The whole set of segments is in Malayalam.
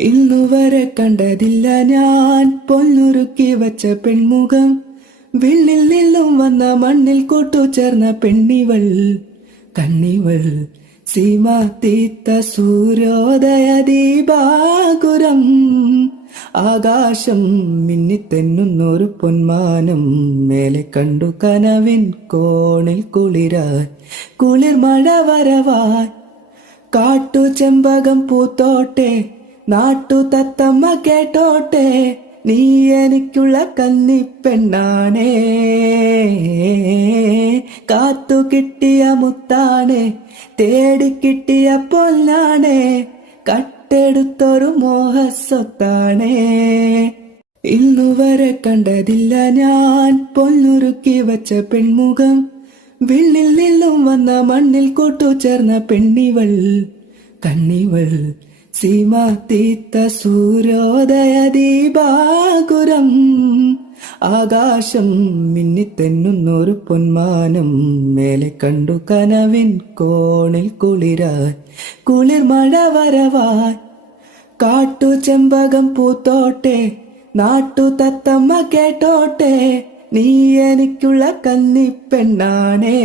ഇന്നുവരെ കണ്ടതില്ല ഞാൻ പൊന്നുരുക്കി വച്ച പെൺമുഖം. വിണ്ണിൽ നിന്നും വന്ന മണ്ണിൽ കൂട്ടുചേർന്ന പെണ്ണിവൾ കണ്ണിവൾ. സീമാ തീത്ത സൂര്യോദയ ദീപാകുരം. ആകാശം മിന്നിത്തെന്നുന്നൊരു പൊന്മാനം. മേലെ കണ്ടു കനവിൻ കോണിൽ കുളിരായി കുളിർ മഴ വരവായി. കാട്ടു ചെമ്പകം പൂത്തോട്ടെ, നാട്ടു തത്തമ്മ കേട്ടോട്ടെ, നീ എനിക്കുള്ള കന്നിപ്പെണ്ണാണേ. കാത്തു കിട്ടിയ മുത്താണേ, തേടിക്കിട്ടിയ പൊന്നാണേ, കട്ടെടുത്തൊരു മോഹസ്വത്താണേ. ഇന്നുവരെ കണ്ടതില്ല ഞാൻ പൊന്നുരുക്കി വച്ച പെൺമുഖം. വിണ്ണിൽ നിന്നും വന്ന മണ്ണിൽ കൂട്ടുചേർന്ന പെണ്ണിവൾ കണ്ണിവൾ. സീമാ തീത്ത സൂര്യോദയ ദീപാകുരം. ആകാശം മിന്നിത്തെന്നുന്നൊരു പൊന്മാനം. മേലെ കണ്ടു കനവിൻ കോണിൽ കുളിരായി കുളിർ മഴ വരവായി. കാട്ടു ചെമ്പകം പൂത്തോട്ടെ, നാട്ടു തത്തമ്മ കേട്ടോട്ടെ, നീ എനിക്കുള്ള കന്നിപ്പെണ്ണാണേ.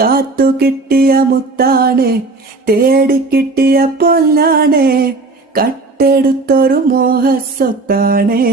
കാത്തു കിട്ടിയ മുത്താണേ, തേടിക്കിട്ടിയ പൊന്നാണേ, കട്ടെടുത്തൊരു മോഹസ്വത്താണേ.